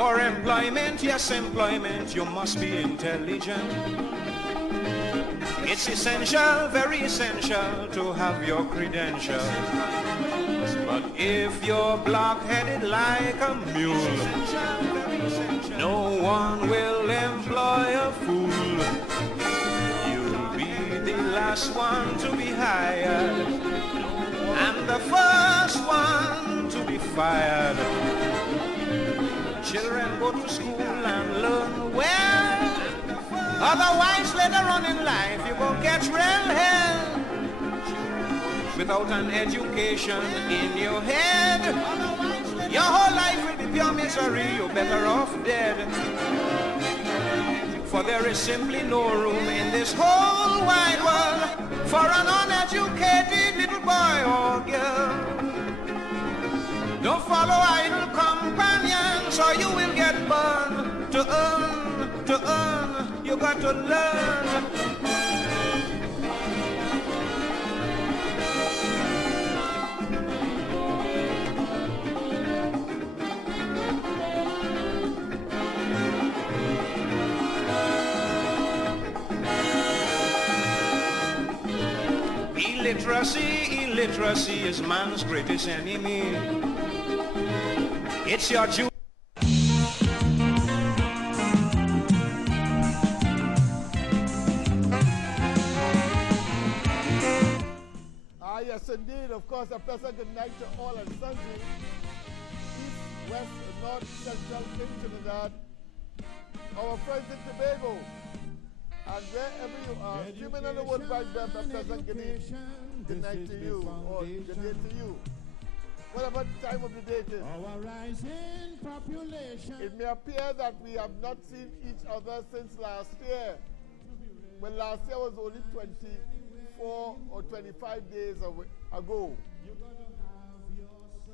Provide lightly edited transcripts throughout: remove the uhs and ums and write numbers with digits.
For employment, yes, employment, you must be intelligent. It's essential, very essential to have your credentials. But if you're block-headed like a mule, no one will employ a fool. You'll be the last one to be hired and the first one to be fired. Children go to school and learn well. Otherwise, later on in life, you gon' catch real hell. Without an education in your head, your whole life will be pure misery. You're better off dead. For there is simply no room in this whole wide world for an uneducated little boy or girl. Don't follow idle companions or you will get burned. To earn, you got to learn. Illiteracy is man's greatest enemy. It's your duty. Yes, indeed. Of course, a pleasant good night to all and sundry. East, West, North, Central, in Trinidad, our friends in Tobago, and wherever you are, streaming on the World Wide Web, a pleasant good night to you, or good day to you. Whatever time of the day it is. Our rising population. It may appear that we have not seen each other since last year. When last year was only 24 or 25 days ago.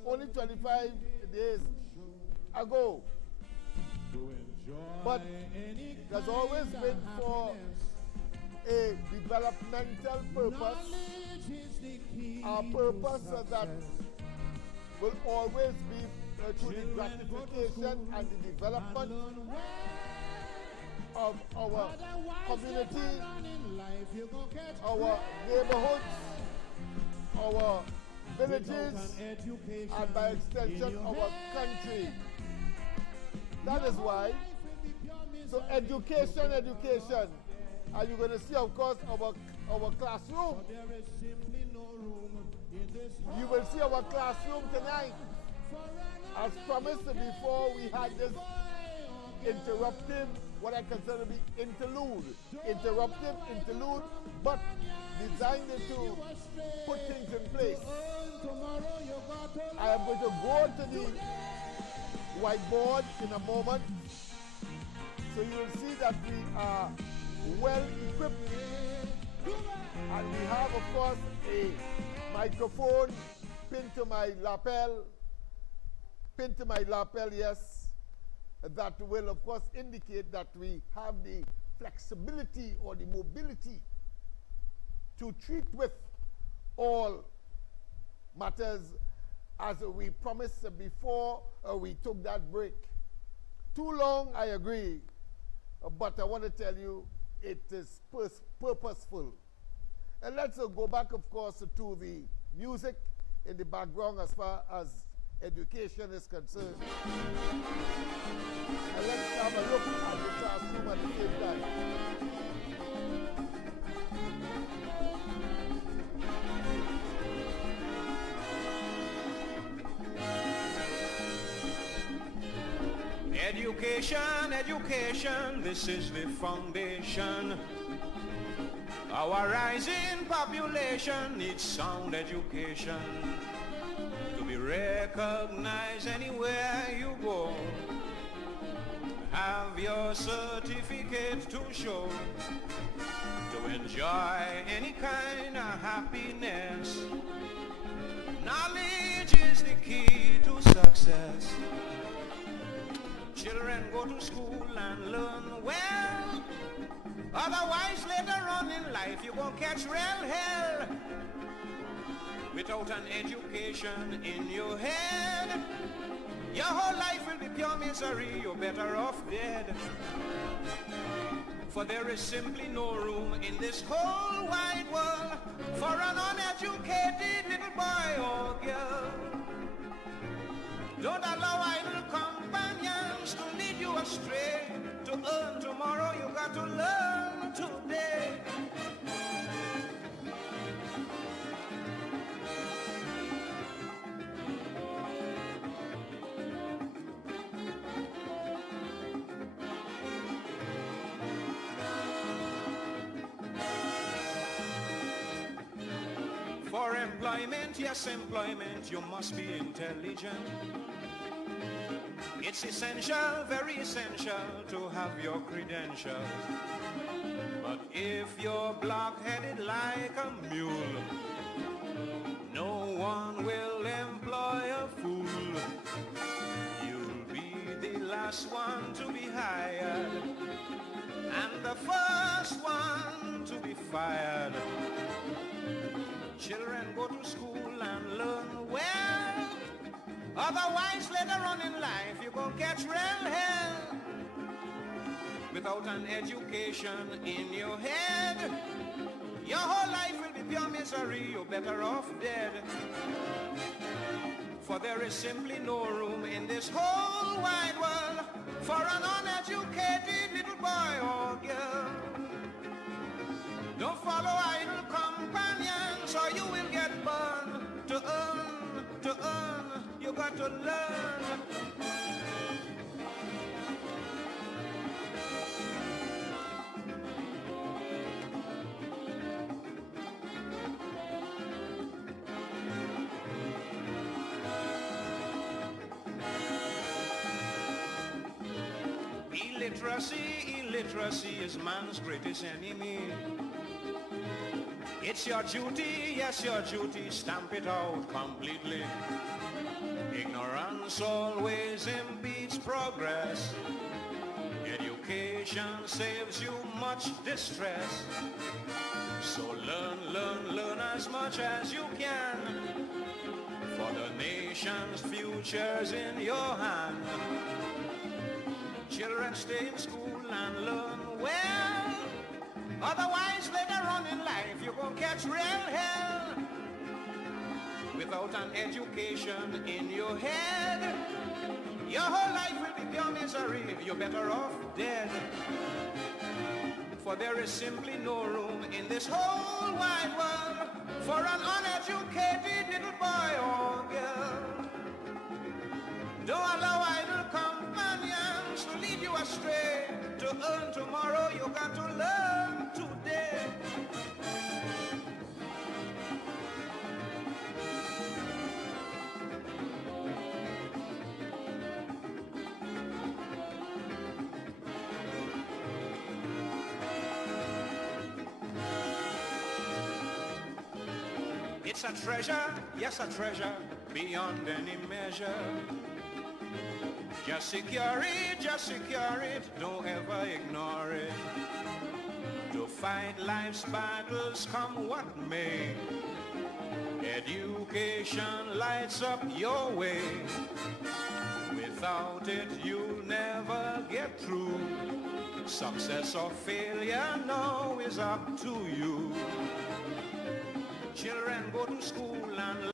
Only 25 days ago. But there's always been for a developmental purpose. Our purpose that will always be through the gratification and the development of our community, our neighborhoods, our villages, and by extension our country. That is why. So education. And you're going to see, of course, our classroom. You will see our classroom tonight. As promised before, we had this interruptive, what I consider to be interlude. But designed to put things in place. I am going to go to the whiteboard in a moment. So you will see that we are well equipped. And we have, of course, a microphone pinned to my lapel, yes, that will, of course, indicate that we have the flexibility or the mobility to treat with all matters as we promised before we took that break. Too long, I agree, but I want to tell you it is purposeful. And let's go back, of course, to the music in the background as far as education is concerned. And let's have a look at the classroom at the same time. Education, this is the foundation. Our rising population needs sound education to be recognized anywhere you go. Have your certificate to show, to enjoy any kind of happiness. Knowledge is the key to success. Children go to school and learn well. Otherwise, later on in life, you're going to catch real hell. Without an education in your head, your whole life will be pure misery, you're better off dead. For there is simply no room in this whole wide world for an uneducated little boy or girl. Don't allow idle companions to lead you astray. To earn tomorrow, you got to learn today. For employment, yes, employment, you must be intelligent. It's essential, very essential to have your credentials. But if you're block-headed like a mule, no one will employ a fool. You'll be the last one to be hired and the first one to be fired. Children go to school and learn well. Otherwise, later on in life, you're gonna catch real hell. Without an education in your head, your whole life will be pure misery. You're better off dead. For there is simply no room in this whole wide world for an uneducated little boy or girl. Don't follow idle companions or you will get burned. To earn, you got to learn. Illiteracy is man's greatest enemy. It's your duty, yes, your duty, stamp it out completely. Ignorance always impedes progress. Education saves you much distress. So learn as much as you can. For the nation's future's in your hand. Children stay in school and learn well. Otherwise, later on in life, you're gonna catch real hell. Without an education in your head, your whole life will be pure misery. You're better off dead. For there is simply no room in this whole wide world for an uneducated little boy or girl. Don't allow idle companions to lead you astray. To earn tomorrow, you got to learn today. It's a treasure, yes, a treasure beyond any measure. Just secure it, don't ever ignore it. To fight life's battles come what may. Education lights up your way. Without it, you'll never get through. Success or failure now is up to you. Children go to school and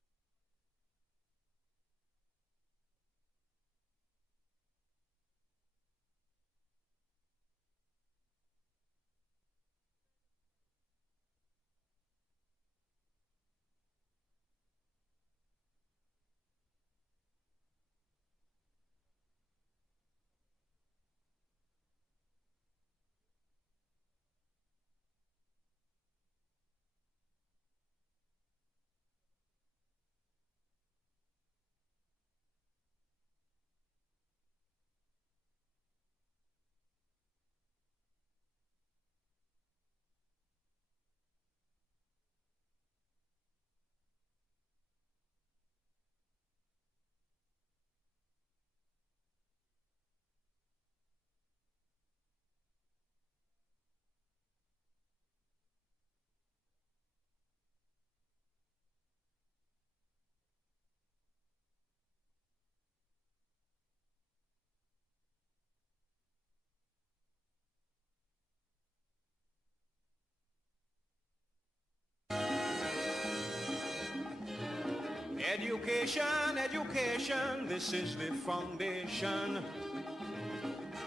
Education, education, this is the foundation.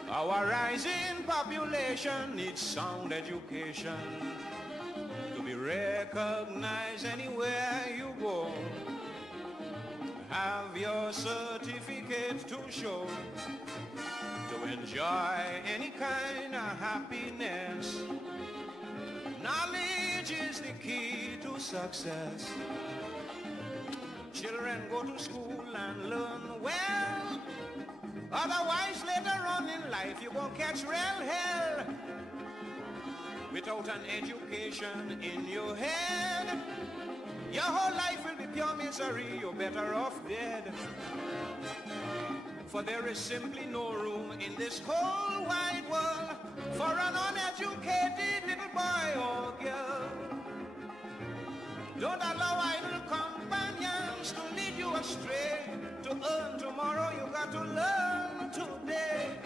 Our rising population needs sound education to be recognized anywhere you go. Have your certificate to show, to enjoy any kind of happiness. Knowledge is the key to success. Children go to school and learn well. Otherwise, later on in life, you won't catch real hell. Without an education in your head, your whole life will be pure misery. You're better off dead. For there is simply no room in this whole wide world for an uneducated little boy or girl. Don't allow idle companions to lead you astray. To earn tomorrow, you got to learn today.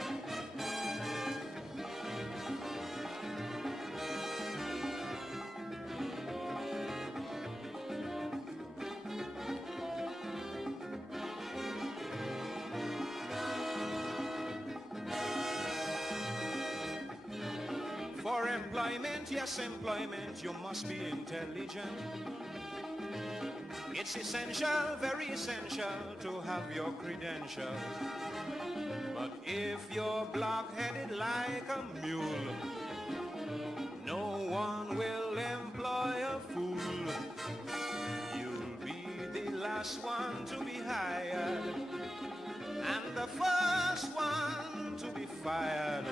For employment, yes, employment, you must be intelligent. It's essential, very essential to have your credentials. But if you're block-headed like a mule, no one will employ a fool. You'll be the last one to be hired and the first one to be fired.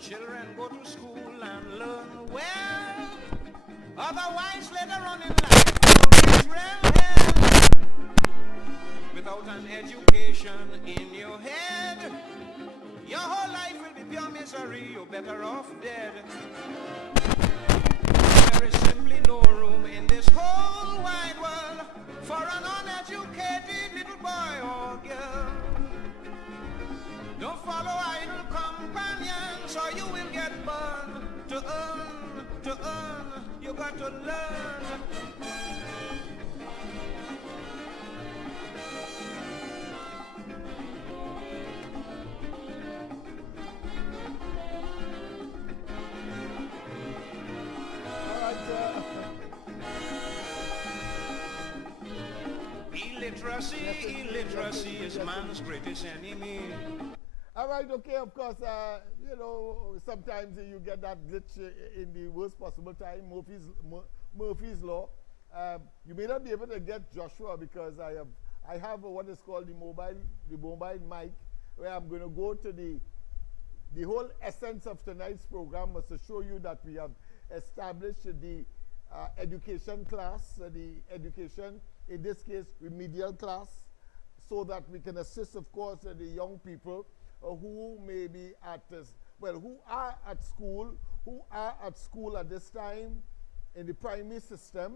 Children go to school and learn well. Otherwise, later on in life, you'll real hell. Without an education in your head, your whole life will be pure misery. You're better off dead. There is simply no room in this whole wide world for an uneducated little boy or girl. Don't follow idle companions or you will get burned. To earn, you got to learn. Illiteracy is man's greatest enemy. All right, okay, of course, you know, sometimes you get that glitch in the worst possible time, Murphy's Law. You may not be able to get Joshua because I have what is called the mobile mic, where I'm going to go to the whole essence of tonight's program was to show you that we have established the education class, the education, in this case, remedial class, so that we can assist, of course, the young people who may be who are at school at this time in the primary system,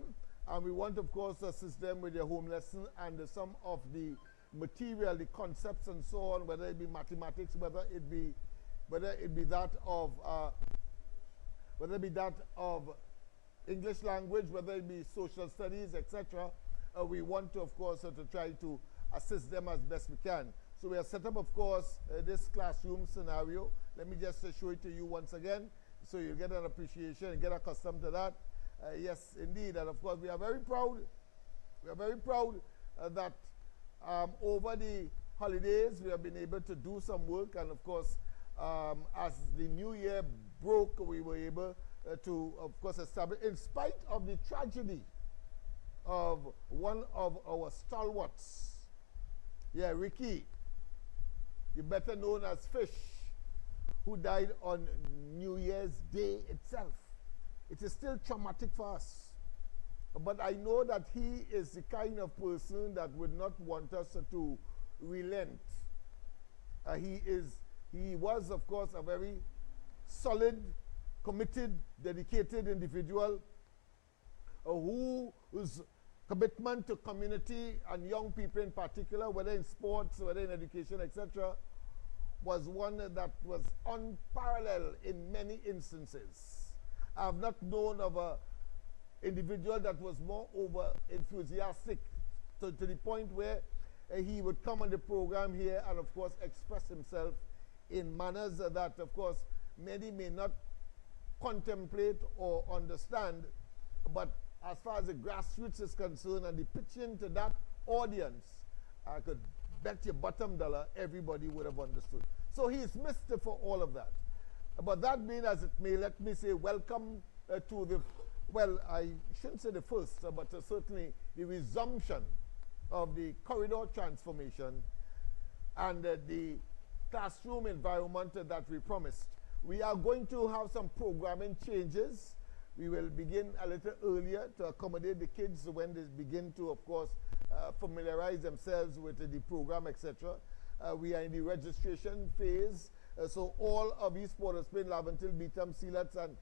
and we want, of course, to assist them with their home lesson and some of the material, the concepts and so on, whether it be mathematics, whether it be that of English language, whether it be social studies, etc. We want to, of course, to try to assist them as best we can. So we have set up, of course, this classroom scenario. Let me just show it to you once again, so you get an appreciation and get accustomed to that. Yes, indeed, and of course, we are very proud. We are very proud that over the holidays we have been able to do some work, and of course, as the new year broke, we were able to, of course, establish, in spite of the tragedy of one of our stalwarts. Yeah, Ricky, you better known as Fish, who died on New Year's Day itself. It is still traumatic for us. But I know that he is the kind of person that would not want us to relent. He was, of course, a very solid, committed, dedicated individual whose commitment to community and young people in particular, whether in sports, whether in education, etc., was one that was unparalleled in many instances. I have not known of individual that was more over enthusiastic to the point where he would come on the program here and of course express himself in manners that of course many may not contemplate or understand, but as far as the grassroots is concerned and the pitching to that audience, I could bet your bottom dollar everybody would have understood. So he is Mr. for all of that. But that being as it may, let me say welcome to the, well, I shouldn't say the first, but certainly the resumption of the corridor transformation and the classroom environment that we promised. We are going to have some programming changes. We will begin a little earlier to accommodate the kids when they begin to, of course, familiarize themselves with the program, etc. We are in the registration phase. So all of East Port of Spain, Laventil, Beetham, Sealets, and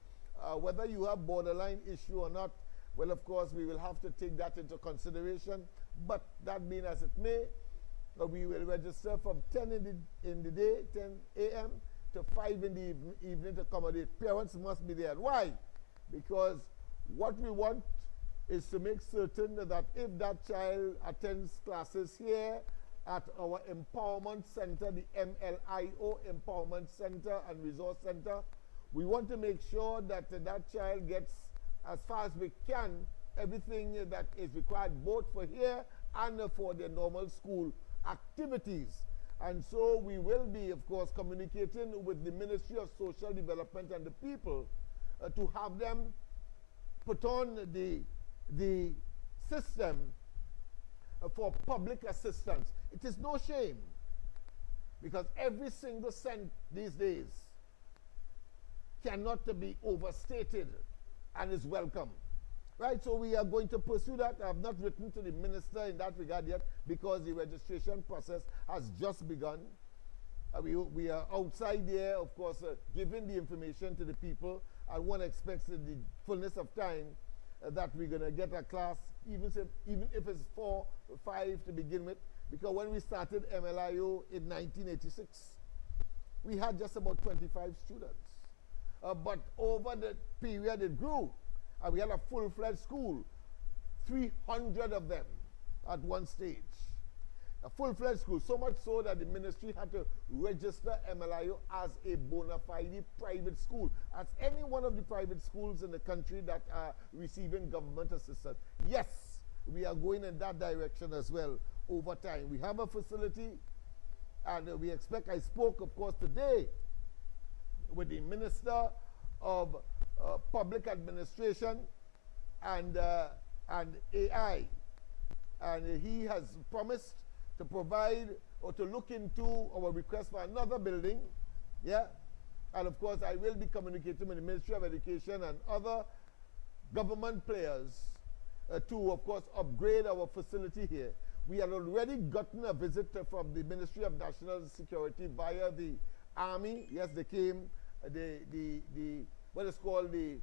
whether you have borderline issue or not, well, of course, we will have to take that into consideration. But that being as it may, we will register from 10 in the day, 10 a.m. to 5 in the evening to accommodate. Parents must be there. Why? Because what we want is to make certain that if that child attends classes here at our Empowerment Center, the MLIO Empowerment Center and Resource Center, we want to make sure that that child gets, as far as we can, everything that is required both for here and for their normal school activities. And so we will be, of course, communicating with the Ministry of Social Development and the people to have them put on the system for public assistance. It is no shame, because every single cent these days cannot be overstated and is welcome. Right, so we are going to pursue that. I have not written to the minister in that regard yet because the registration process has just begun. We are outside there, of course, giving the information to the people, and one expects in the fullness of time that we're going to get a class, even if it's 4 or 5 to begin with, because when we started MLIO in 1986, we had just about 25 students. But over the period it grew. And we had a full-fledged school, 300 of them at one stage. A full-fledged school, so much so that the ministry had to register MLIO as a bona fide private school, as any one of the private schools in the country that are receiving government assistance. Yes, we are going in that direction as well over time. We have a facility, and we expect, I spoke, of course, today with the Minister of Public Administration and AI, and he has promised to provide or to look into our request for another building, yeah, and of course I will be communicating with the Ministry of Education and other government players to of course upgrade our facility here. We had already gotten a visit from the Ministry of National Security via the Army. Yes, they came, what is called the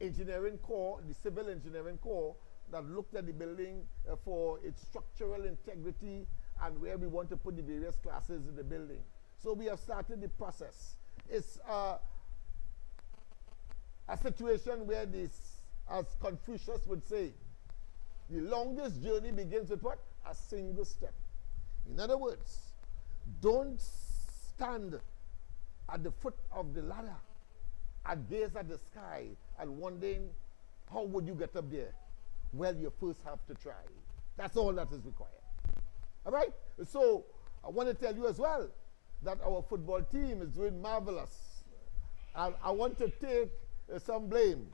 engineering corps, the civil engineering corps, that looked at the building for its structural integrity and where we want to put the various classes in the building. So we have started the process. It's a situation where this, as Confucius would say, the longest journey begins with what? A single step. In other words, don't stand at the foot of the ladder and gaze at the sky and wondering, how would you get up there? Well, you first have to try. That's all that is required. All right? So, I want to tell you as well that our football team is doing marvelous. And I want to take some blame.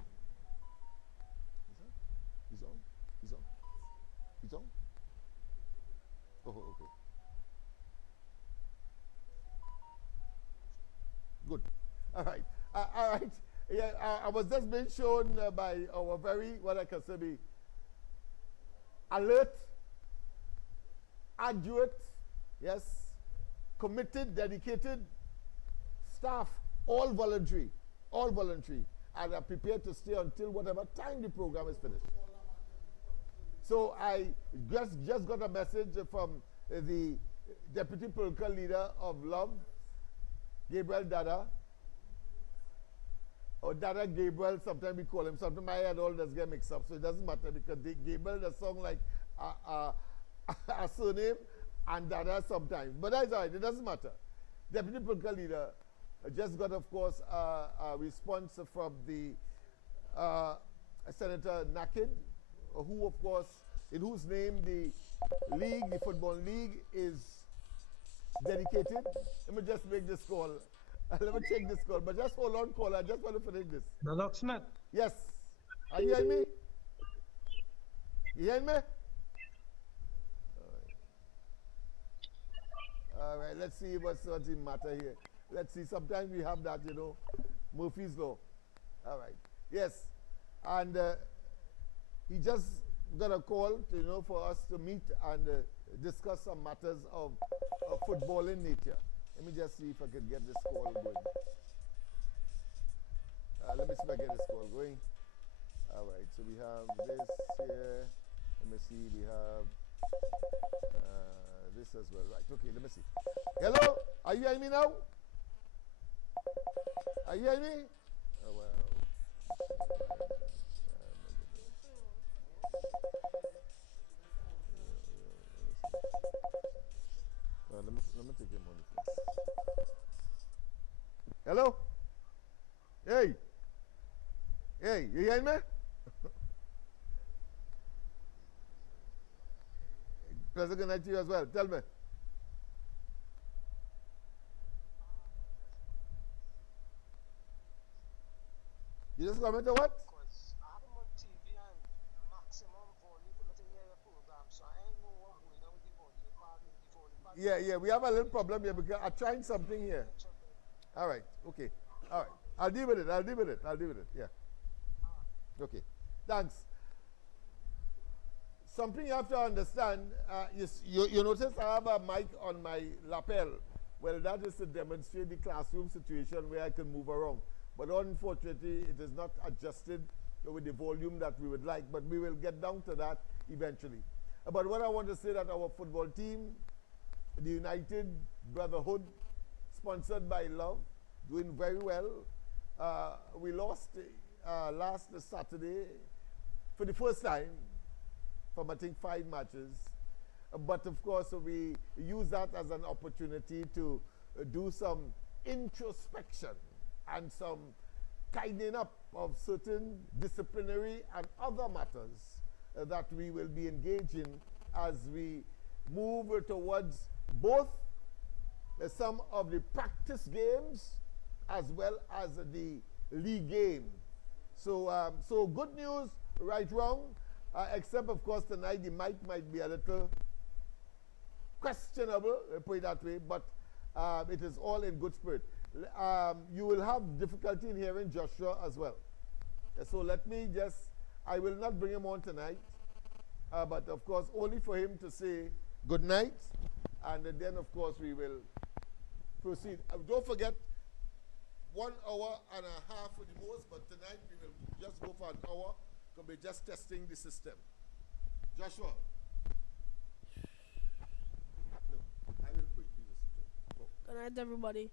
He's on? He's on? He's on? Oh, okay. Good. All right. All right. Yeah, I was just being shown by our very, what I can say, be alert, adroit, yes, committed, dedicated staff, all voluntary, and are prepared to stay until whatever time the program is finished. So I just got a message from the Deputy Political Leader of Love, Gabriel Dada. or Dada Gabriel, sometimes we call him. Sometimes my head all does get mixed up, so it doesn't matter because Gabriel does sound like a surname and Dada sometimes. But that's all right, it doesn't matter. Deputy Political Leader just got, of course, a response from the Senator Nakid, who, of course, in whose name the league, the Football League, is dedicated. Let me just make this call. Let me take this call, but just hold on, caller. I just want to finish this. Lennox Smith. Yes. Are you hearing me? You hearing me? All right, let's see what's the matter here. Let's see, sometimes we have that, you know, Murphy's Law. All right, yes. And he just got a call, to, you know, for us to meet and discuss some matters of footballing nature. Let me just see if I can get this call going. Let me see if I get this call going. All right, so we have this here. Let me see, we have this as well. Right, okay, let me see. Hello, are you hearing me now? Are you hearing me? Oh, well. Let me take him on the phone. Hello? Hey! Hey, you hearing me? Pleasant good night to you as well. Tell me. You just comment or what? Yeah, we have a little problem here because I'm trying something here. All right, okay. All right. I'll deal with it. Yeah. Okay. Thanks. Something you have to understand, you notice I have a mic on my lapel. Well, that is to demonstrate the classroom situation where I can move around. But unfortunately, it is not adjusted with the volume that we would like. But we will get down to that eventually. But what I want to say that our football team, the United Brotherhood, sponsored by Love, doing very well. We lost last Saturday for the first time from, I think, 5 matches. But of course, we use that as an opportunity to do some introspection and some kinding up of certain disciplinary and other matters that we will be engaging as we move towards both some of the practice games as well as the league game. So, so good news, right, wrong, except of course tonight the mic might be a little questionable, put it that way, but it is all in good spirit. You will have difficulty in hearing Joshua as well. So let me just, I will not bring him on tonight, but of course only for him to say good night, and then of course we will proceed. Don't forget, 1 hour and a half for the most, but tonight we will just go for an hour because we're just testing the system. Joshua. No, I will quit. You just go. Good night, everybody.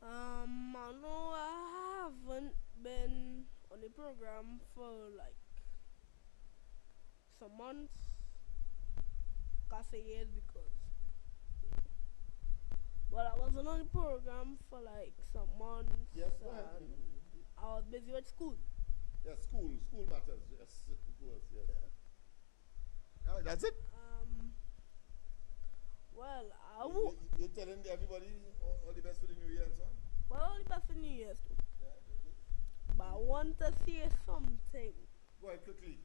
I know I haven't been on the program for like some months. Can't say years because, well, I wasn't on the program for like some months. Yes, and I was busy with school. Yeah, school matters. Yes, of course. Yes. Yeah. All right, that's it. Well, You're telling everybody all the best for the new year and so on? well, only best for New Year's too. Yeah, okay. But I want to say something. Go ahead quickly.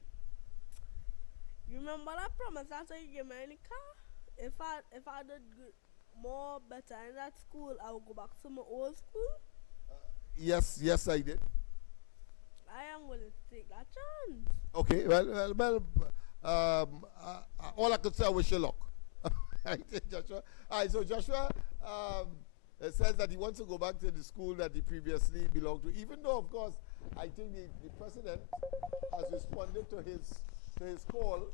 You remember that promise after you gave me in the car? If I did good, more better in that school, I will go back to my old school. Yes, I did. I am willing to take that chance. Okay, well, all I could say, I wish you luck. Right, Joshua. All right, so Joshua says that he wants to go back to the school that he previously belonged to, even though, of course, I think the president has responded to his call,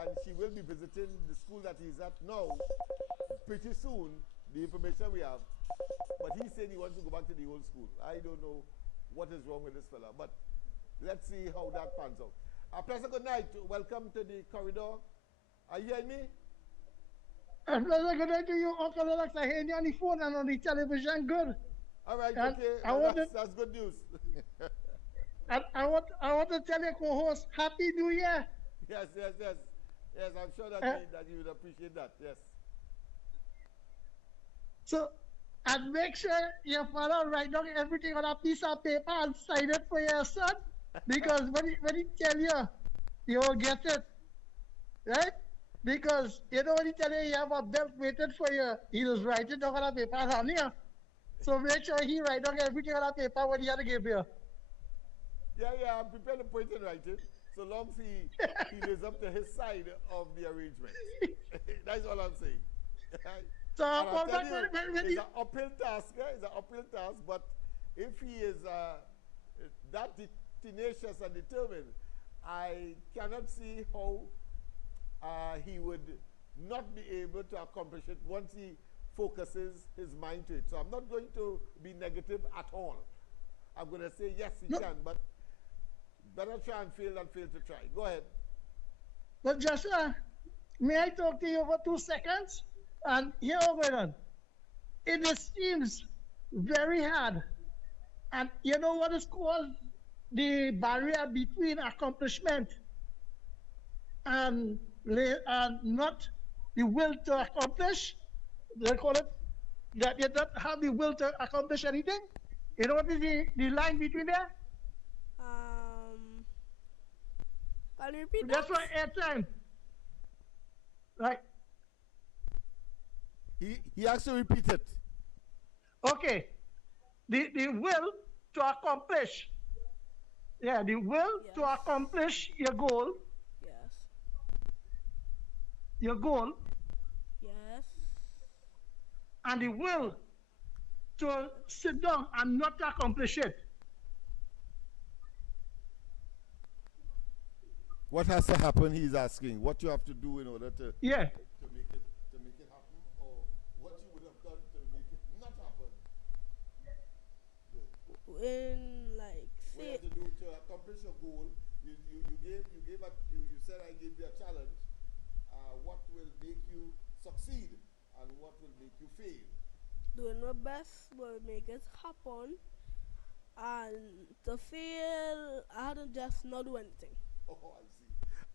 and she will be visiting the school that he's at now pretty soon, the information we have. But he said he wants to go back to the old school. I don't know what is wrong with this fella. But let's see how that pans out. A pleasant good night. Welcome to the corridor. Are you hearing me? A pleasant good night to you, Uncle Lennox. I hear you on the phone and on the television. Good. All right, And okay. That's good news. And I want to tell your co-host, Happy New Year. Yes, I'm sure that, that you would appreciate that. Yes. So, and make sure your father write down everything on a piece of paper and sign it for your son. Because when he tell you, you will get it. Right? Because you know when he tell you have a belt waiting for you, he just write it down on a paper and hand you. So make sure he write down everything on a paper when he had to give you. Yeah, I'm prepared to put it in writing, so long as he lives up to his side of the arrangement. That's all I'm saying. So I'll tell you, it's an uphill task. It's an uphill task, but if he is that tenacious and determined, I cannot see how he would not be able to accomplish it once he focuses his mind to it. So I'm not going to be negative at all. I'm going to say yes, he can, but better try and fail than fail to try. Go ahead. But Joshua, may I talk to you for 2 seconds? And here we're going on. It just seems very hard. And you know what is called the barrier between accomplishment and not the will to accomplish? They call it that you don't have the will to accomplish anything. You know what is the line between there? Can you repeat That's that? why airtime. Right. He has to repeat it. Okay. The will to accomplish. Yeah, the will to accomplish your goal. Yes. Your goal. Yes. And the will to sit down and not to accomplish it. What has to happen? He's asking. What you have to do in order to Yeah. make it happen, or what you would have done to make it not happen. In like What you have to do to accomplish your goal? You said I gave you a challenge. What will make you succeed, and what will make you fail? doing my best will make it happen, and to fail, I had to just not do anything. Oh,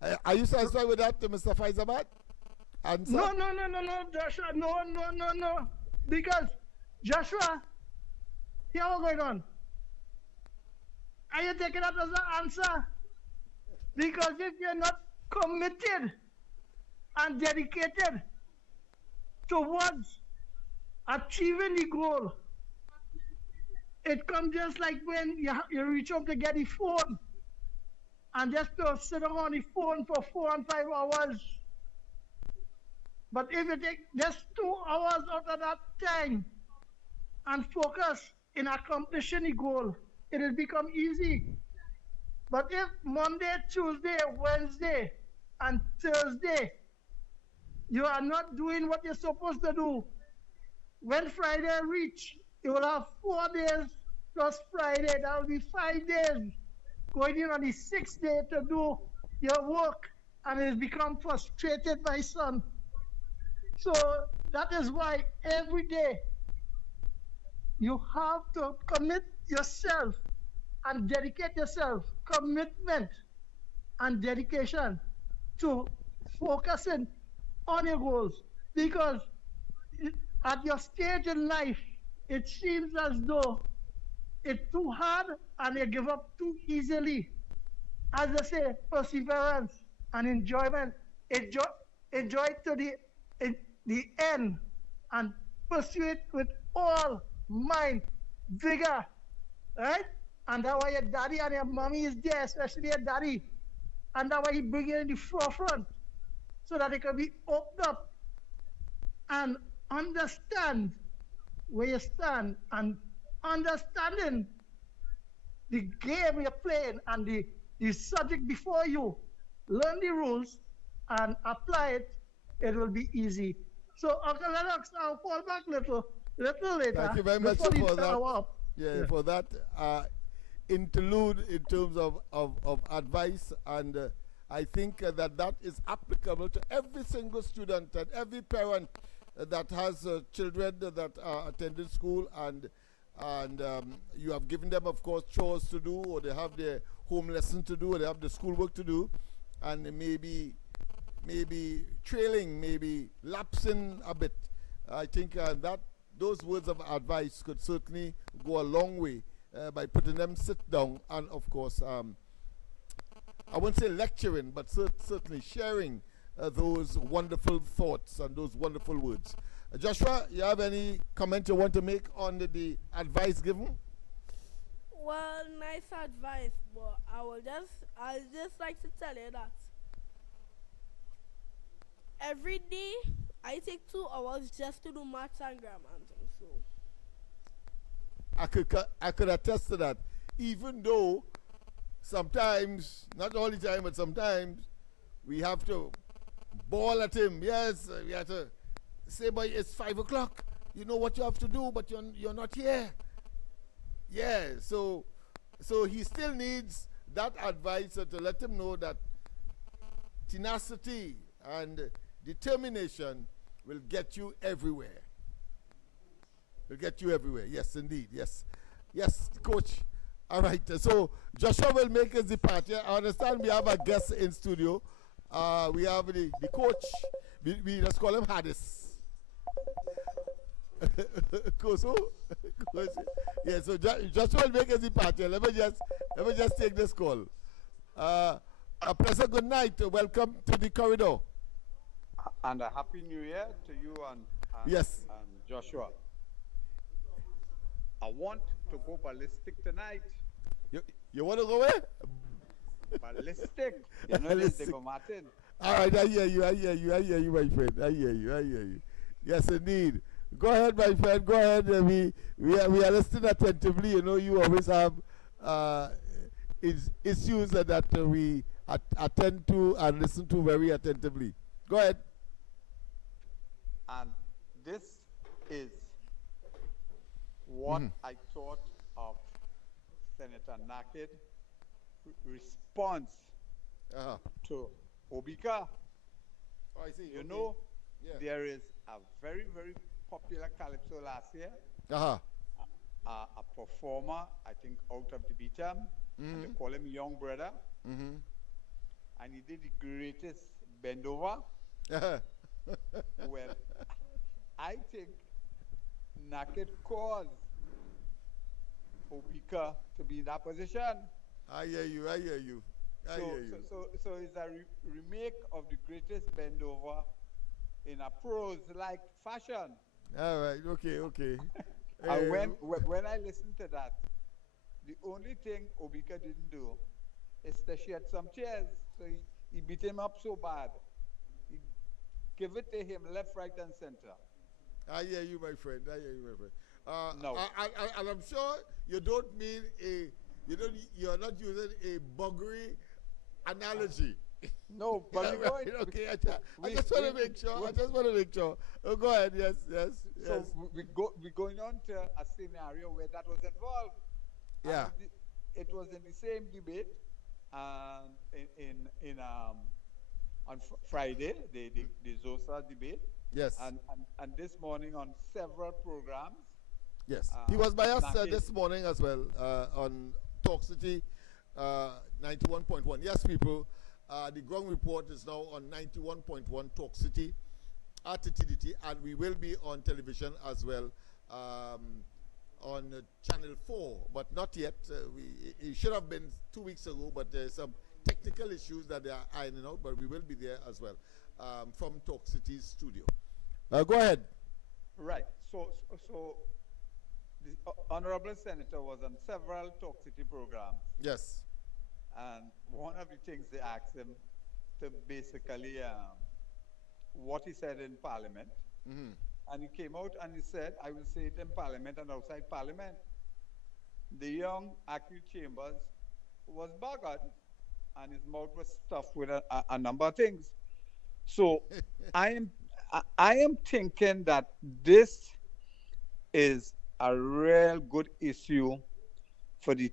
I see. Are you satisfied with that, Mr. Faizabat? Answer? No, Joshua, no. Because, Joshua, here what's going on. Are you taking that as an answer? Because if you're not committed and dedicated towards achieving the goal, it comes just like when you reach out to get the phone and just to sit on the phone for 4 and 5 hours. But if you take just 2 hours out of that time and focus in accomplishing the goal, it will become easy. But if Monday, Tuesday, Wednesday, and Thursday, you are not doing what you're supposed to do, when Friday reach, you will have 4 days plus Friday. That will be 5 days. Going in on the 6th day to do your work, and it's become frustrated, my son. So that is why every day you have to commit yourself and dedicate yourself, commitment and dedication to focusing on your goals. Because at your stage in life, it seems as though it's too hard and you give up too easily. As I say, perseverance and enjoyment. Enjoy to the end and pursue it with all mind, vigor, right? And that's why your daddy and your mommy is there, especially your daddy. And that's why he bring you in the forefront so that it can be opened up and understand where you stand and understanding the game you're playing and the subject before you. Learn the rules and apply it. It will be easy. So, Uncle Lennox, I'll fall back little later. Thank you very much for that. Yeah. For that. interlude in terms of advice, and I think that is applicable to every single student and every parent that has children that are attending school, and you have given them, of course, chores to do, or they have their home lesson to do, or they have the schoolwork to do, and maybe trailing, maybe lapsing a bit. I think that those words of advice could certainly go a long way by putting them sit down and, of course, I wouldn't say lecturing, but certainly sharing those wonderful thoughts and those wonderful words. Joshua, you have any comment you want to make on the advice given? Well, nice advice, but I just like to tell you that every day I take 2 hours just to do maths and grammar and things. So I could attest to that. Even though sometimes, not all the time, but sometimes we have to bawl at him. Yes, we have to say, boy, it's 5 o'clock. You know what you have to do, but you're not here. Yeah, so he still needs that advice to let him know that tenacity and determination will get you everywhere. Will get you everywhere. Yes, indeed. Yes. Yes, coach. All right. So Joshua will make his departure. I understand we have a guest in studio. We have the coach. We just call him Hadis. Koso? Yeah, so Joshua will make his departure. Let me just take this call. A pleasant good night. Welcome to the corridor. And a happy new year to you and yes. And Joshua. I want to go ballistic tonight. You want to go where? Ballistic. You know this, Diego Martin. All right, I hear you, my friend. I hear you. Yes, indeed. Go ahead, my friend. Go ahead. We are listening attentively. You know, you always have issues that we attend to and listen to very attentively. Go ahead. And this is what I thought of Senator Naked response to Obika. Oh, I see. You okay. know, yeah. There is a very, very popular calypso last year. A performer, I think, out of the Beacham. And they call him Young Brother. And he did the greatest bend over. Well, I think Naked caused Obika to be in that position. I hear you. So it's a remake of the greatest bend over in a prose-like fashion. All right, okay. And when I listened to that, the only thing Obika didn't do is to shed some tears. So he beat him up so bad. He gave it to him left, right, and center. I hear you, my friend. No. And I'm sure you don't mean you're not using a buggery analogy. No, but okay. I just want to make sure. Oh, go ahead. Yes. So we're going on to a scenario where that was involved. Yeah. It was in the same debate on Friday, the ZOSA debate. Yes. And this morning on several programs. Yes. He was by us this morning as well on Talk City 91.1. Yes, people. The ground report is now on 91.1 Talk City at TDT, and we will be on television as well on Channel 4, but not yet. It should have been 2 weeks ago, but there's some technical issues that they are ironing out, but we will be there as well from Talk City's studio. Go ahead. Right. So the Honorable Senator was on several Talk City programs. Yes. And one of the things they asked him to basically what he said in Parliament. And he came out and he said, I will say it in Parliament and outside Parliament. The young Akil Chambers was buggered and his mouth was stuffed with a number of things. So I am thinking that this is a real good issue for the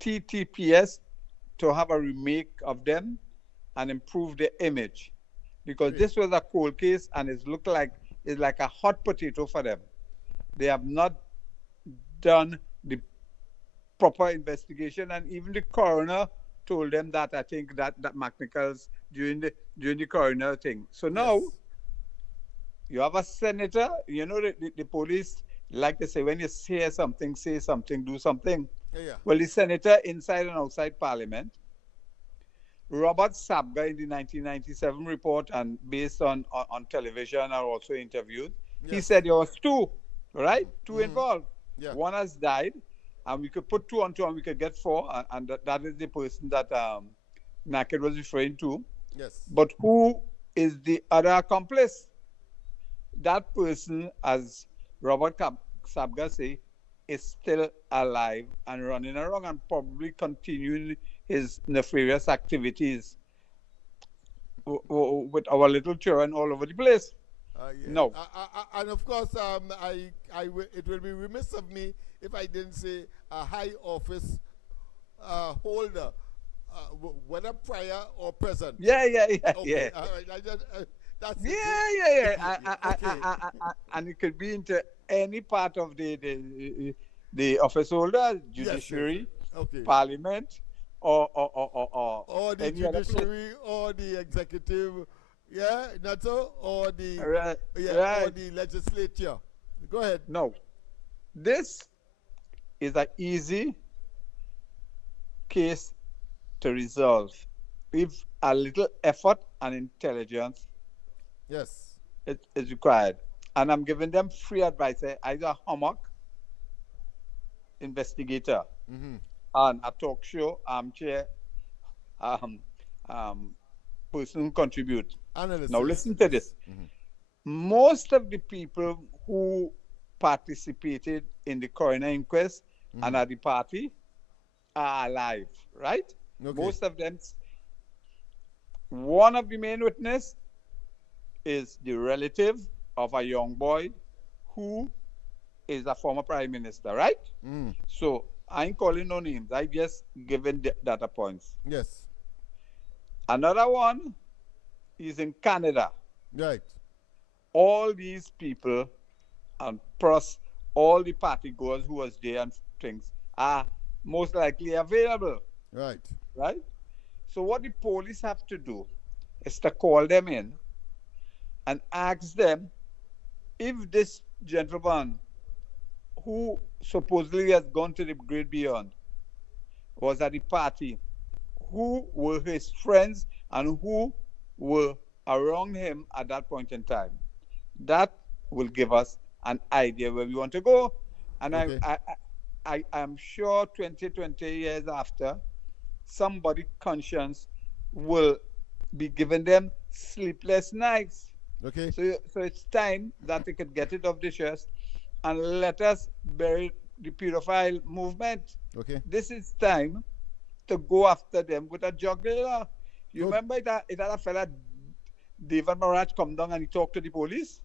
TTPS to have a remake of them and improve their image, because this was a cold case and it's like a hot potato for them. They have not done the proper investigation, and even the coroner told them that. I think that McNichols during the coroner thing. So now Yes. you have a senator. You know the police like to say, when you say something, do something. Yeah. Well, the senator inside and outside Parliament, Robert Sabga, in the 1997 report and based on television and also interviewed, he Yes. said there was two, right? Two involved. Yeah. One has died, and we could put two on two and we could get four, and that is the person that Naked was referring to. Yes. But who is the other accomplice? That person, as Robert Sabga say, is still alive and running around and probably continuing his nefarious activities with our little children all over the place. Yeah. No. And of course, it will be remiss of me if I didn't say a high office holder, whether prior or present. Yeah. Okay. All right. That's it. Yeah. And it could be into any part of the office holder, judiciary, Okay. parliament, or the any other place. judiciary or the executive, yeah, not so, or the Right. or the legislature. Go ahead. No, this is an easy case to resolve if a little effort and intelligence Yes. is required. And I'm giving them free advice. Either a hammock investigator and a talk show armchair person who contribute. Analysis. Now listen to this. Most of the people who participated in the coroner inquest and at the party are alive, right? Okay. Most of them. One of the main witnesses is the relative of a young boy who is a former prime minister, right? So I ain't calling no names. I just giving data points. Yes. Another one is in Canada. Right. All these people and plus all the party goers who was there and things are most likely available. Right. Right? So what the police have to do is to call them in and ask them if this gentleman who supposedly has gone to the great beyond was at the party, who were his friends and who were around him at that point in time. That will give us an idea where we want to go. And Okay. I am sure 20 years after, somebody conscience will be giving them sleepless nights. Okay. So it's time that they could get it off the chest and let us bury the pedophile movement. Okay. This is time to go after them with a jugular. You Good. remember it had a fella, David Marach, come down and he talked to the police?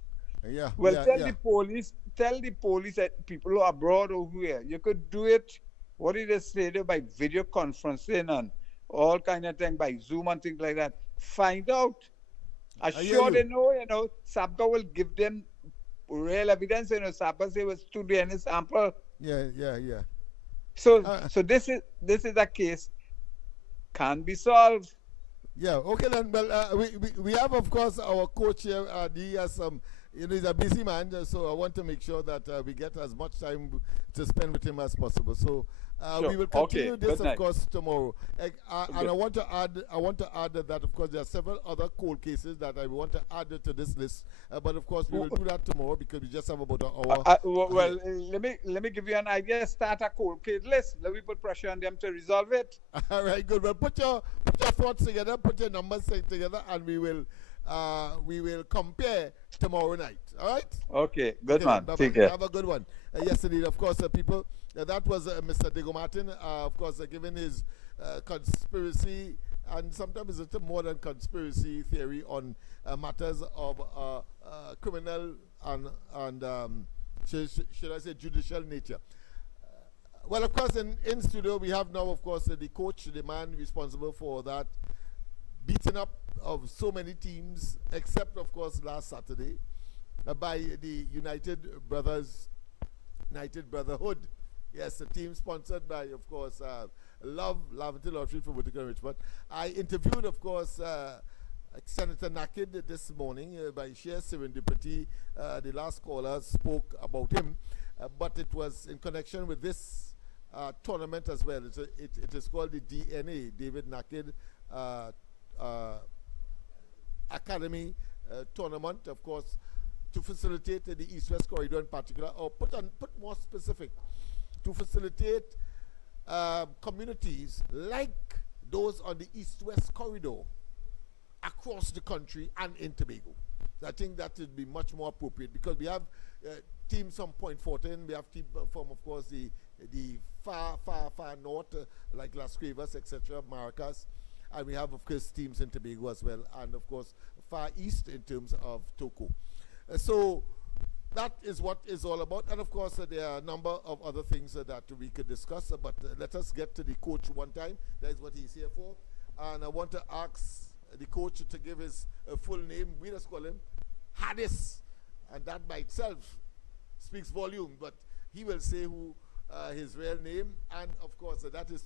Yeah. Well, yeah, tell yeah. the police that people who are abroad or here, you could do it. What did they say there, by video conferencing and all kind of thing, by Zoom and things like that? Find out. I'm I hear sure you. they know, Sabga will give them real evidence. Sabga say was to the any sample. Yeah. So Uh, so this is a case can be solved. Yeah. Okay then. Well, we have of course our coach here. He has some. He's a busy man, so I want to make sure that we get as much time to spend with him as possible. So Sure. we will continue Okay. this, Good of night. course, tomorrow. And Good. I want to add that of course there are several other cold cases that I want to add to this list. But of course we will do that tomorrow because we just have about an hour. Well, let me give you an idea. Start a cold case list. Let me put pressure on them to resolve it. All right, good. Well, put your thoughts together, put your numbers together, and we will compare tomorrow night. All right. Okay, good Okay, man. bye-bye. Take care. Have a good one. Yes, indeed. Of course, people. That was Mr. Diego Martin. Of course, giving his conspiracy and sometimes it's more than conspiracy theory on matters of criminal and should I say judicial nature. Well, of course, in studio we have now, of course, the coach, the man responsible for that beating up of so many teams, except, of course, last Saturday by the United Brotherhood. Yes, a team sponsored by, of course, Love Laventille Lottery for Whitaker and Richmond. I interviewed, of course, Senator Nakid this morning by sheer serendipity. The last caller spoke about him, but it was in connection with this tournament as well. It is called the DNA, David Nakid Academy tournament, of course, to facilitate the East-West corridor in particular, or put more specific, to facilitate communities like those on the East-West corridor across the country and in Tobago. So I think that would be much more appropriate because we have teams from Point Fortin, we have teams from, of course, the far north, like Las Cuevas, etc., Maracas, and we have, of course, teams in Tobago as well, and, of course, far east in terms of Toco. So that is what it's all about, and, of course, there are a number of other things that we could discuss, but let us get to the coach one time. That is what he's here for, and I want to ask the coach to give his full name. We just call him Hadis, and that by itself speaks volume, but he will say who his real name, and of course that is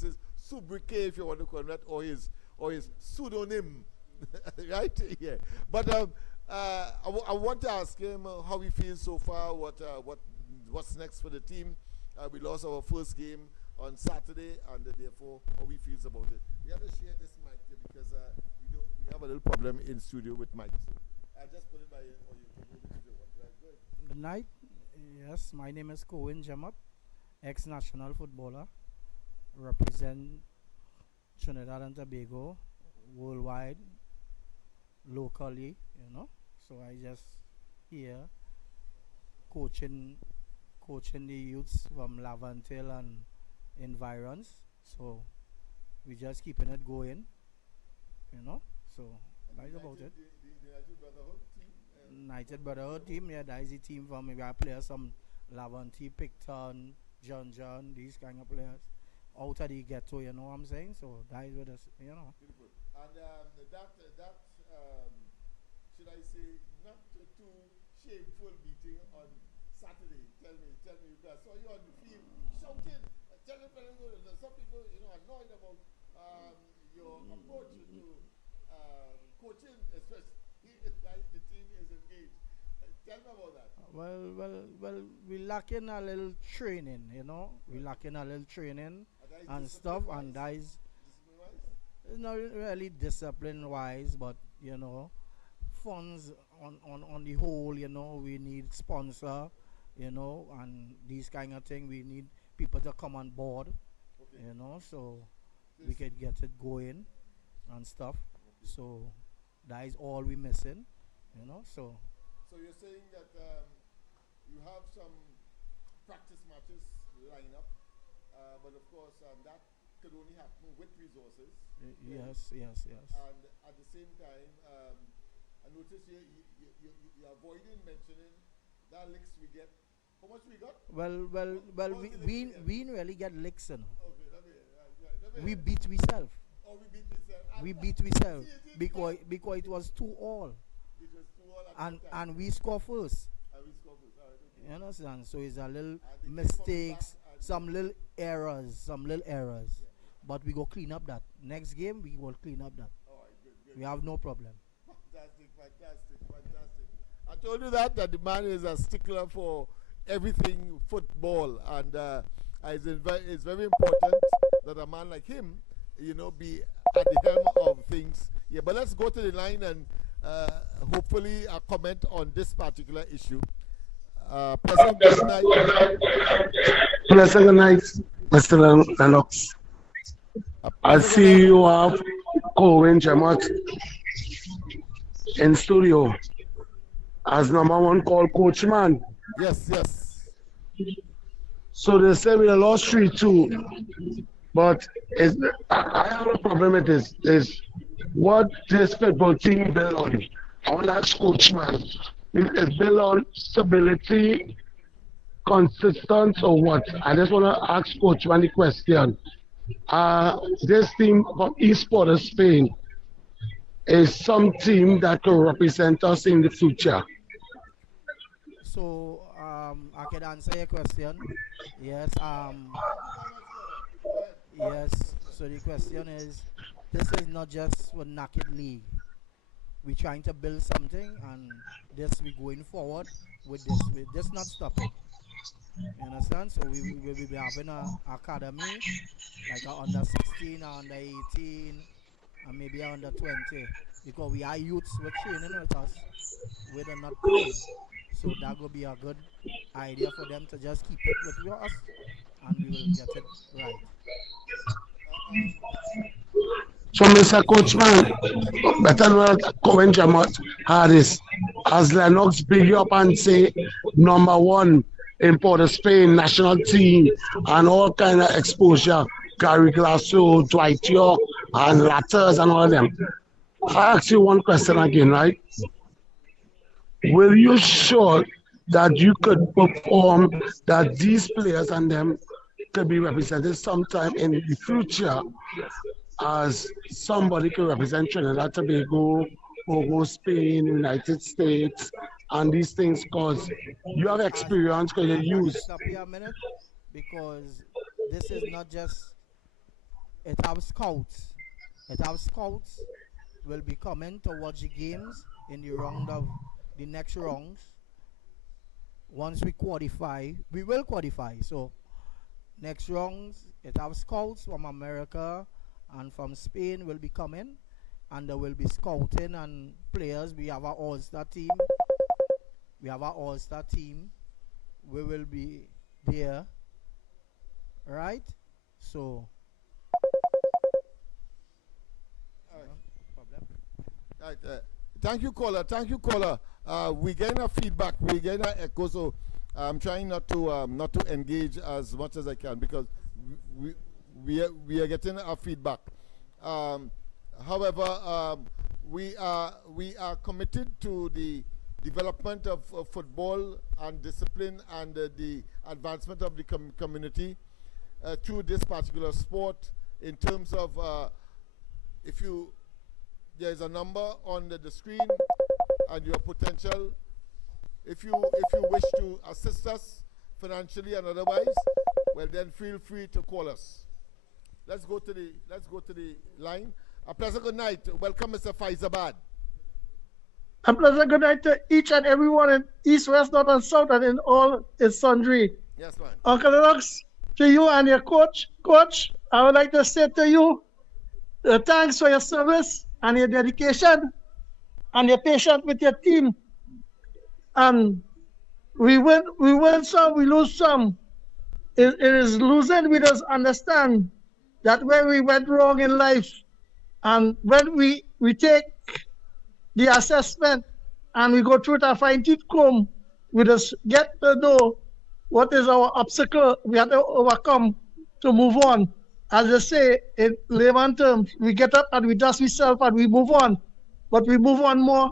his sobriquet, if you want to call him that, or his pseudonym, right? Yeah. But I want to ask him how he feels so far. What's next for the team? We lost our first game on Saturday, and therefore how he feels about it. We have to share this mic because we have a little problem in studio with mic. So I just put it by you can move it if you want. Right, good. Good night. Yes, my name is Cohen Jamat, ex-national footballer, represent Trinidad and Tobago worldwide, locally, So I just here coaching the youths from Laventille and environs. So we just keeping it going, So that's about it. The United Brotherhood team. United Brotherhood team, yeah, that is the team from we have players from Laventille, Picton, John, these kind of players out of the ghetto, you know what I'm saying? So that is with us, Beautiful. And that should I say, not too shameful beating on Saturday. Tell me, because I saw you on the field shouting, telling some people, annoyed about your approach to coaching, especially if the team is engaged. Tell me about that. Well, we lacking a little training, We lacking a little training and stuff, and that is not really discipline-wise, but funds on the whole, we need sponsor, and these kind of thing. We need people to come on board, so we can get it going and stuff. So that is all we missing, So you're saying that you have some practice matches lined up, but of course that could only happen with resources. Yes. And at the same time, I notice you're avoiding mentioning that licks we get. How much we got? Well, we didn't really get licks, Okay, We beat ourselves. Oh, we beat ourselves. We beat ourselves because it was 2-all. It was 2-all and we score first. And we score first. All right, okay. You understand? So it's a little mistakes, some little errors. Yeah. But we go clean up that. Next game we will clean up that. All right, good. We have no problem. Fantastic. I told you that the man is a stickler for everything football, and it's very important that a man like him, be at the helm of things. Yeah, but let's go to the line and hopefully comment on this particular issue. President, good night. Pleasant good night, Mr. Lennox. I see you have Cohen Jamat in studio as number one call coach man. Yes. So they say we lost 3-2, but I have a problem with this. Is what this football team built on that coach man. It's built on stability consistent or what? I just want to ask Coach one question. This team from Eastport of Spain is some team that can represent us in the future. So I can answer your question. Yes. Yes. So the question is, this is not just for Naked League. We're trying to build something, and this we going forward with this. We just not stopping. You understand? So we will be having a academy like a under 16, a under 18, and maybe a under 20, because we are youths. We're training with us. We're not playing. So that will be a good idea for them to just keep it with us, and we will get it right. So, Mr. Coachman, better not comment about Harris. As Lennox big you up and say number one in Port of Spain national team and all kind of exposure, Gary Glasso, Dwight York, and Latters and all of them. I ask you one question again, right? Will you sure that you could perform that these players and them could be represented sometime in the future as somebody can represent Trinidad, Tobago, Togo, Spain, United States, and these things because you have experience because you Let me use. stop here a minute, because this is not just it. Have scouts. It have scouts will be coming to watch the games in the round of the next rounds. Once we qualify, we will qualify. So next rounds, it have scouts from America and from Spain will be coming, and there will be scouting and players. We have our all-star team. We have our all-star team. We will be there, right? So, problem. Right, thank you, caller. Thank you, caller. We getting a feedback. We getting an echo. So I'm trying not to engage as much as I can because we are getting a feedback. However, we are committed to the development of football and discipline and the advancement of the community through this particular sport. In terms of there's a number on the screen and your potential. If you wish to assist us financially and otherwise, well then feel free to call us. Let's go to the line. A pleasant good night. Welcome, Mr. Faizabad. A pleasant good night to each and everyone in East, West, North, and South, and in all its sundry. Yes, man. Uncle Lennox, to you and your coach, I would like to say to you, thanks for your service and your dedication and your patience with your team. And we win some, we lose some. It is losing we just understand that when we went wrong in life, and when we take the assessment and we go through it and find it comb, we just get to know what is our obstacle we have to overcome to move on. As they say in layman terms, we get up and we dust ourselves and we move on. But we move on more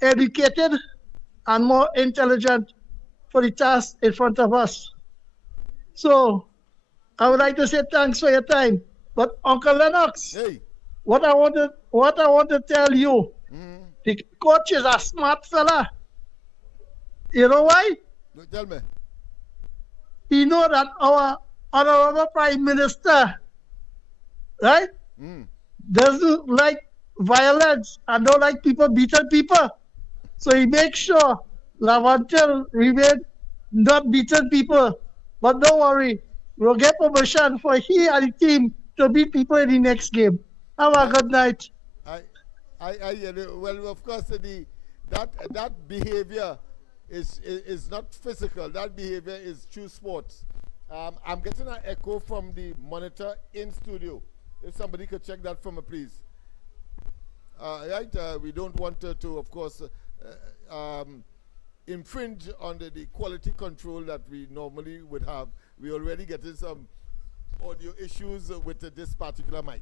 educated and more intelligent for the task in front of us. So I would like to say thanks for your time. But Uncle Lennox, hey, what I want to tell you, the coach is a smart fella. You know why? Tell me. He know that our honorable Prime Minister, right, doesn't like violence and don't like people beating people. So he makes sure Lavantil remain not beating people. But don't worry, we'll get permission for he and the team to beat people in the next game. Have a good night. Well, of course, that behavior is not physical. That behavior is true sports. I'm getting an echo from the monitor in studio. If somebody could check that for me, please. Right, we don't want to of course, infringe on the quality control that we normally would have. We already getting some audio issues with this particular mic.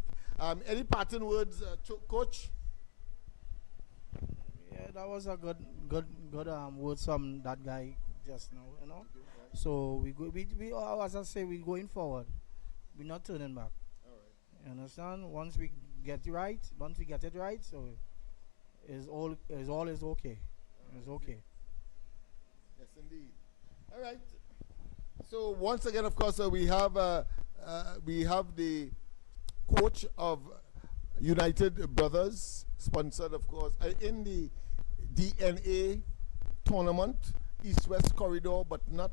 Any parting words, Coach? Yeah, that was a good words from that guy, just now, you know. So as I say, we going forward. We're not turning back. You understand? Once we get it right, so is okay. It's okay. Yes, indeed. All right. So once again, of course, we have the coach of United Brothers, sponsored, of course, in the DNA tournament, East-West Corridor, but not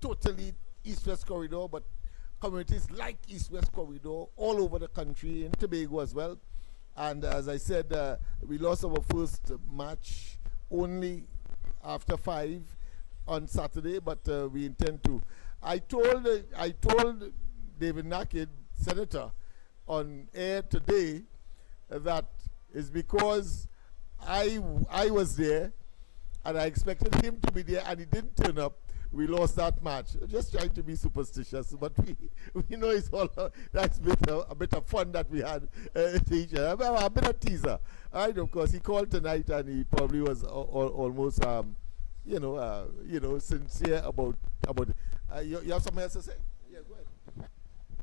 totally East-West Corridor, but communities like East-West Corridor all over the country, in Tobago as well. And as I said, we lost our first match only after 5 on Saturday, but we intend to. I told David Naked, Senator, on air today that is because I was there and I expected him to be there and he didn't turn up. We lost that match. Just trying to be superstitious, but we know it's all that's a bit of fun that we had to each other. A bit of teaser. Right, of course, he called tonight and he probably was almost sincere about it. You have something else to say? Yeah, go ahead.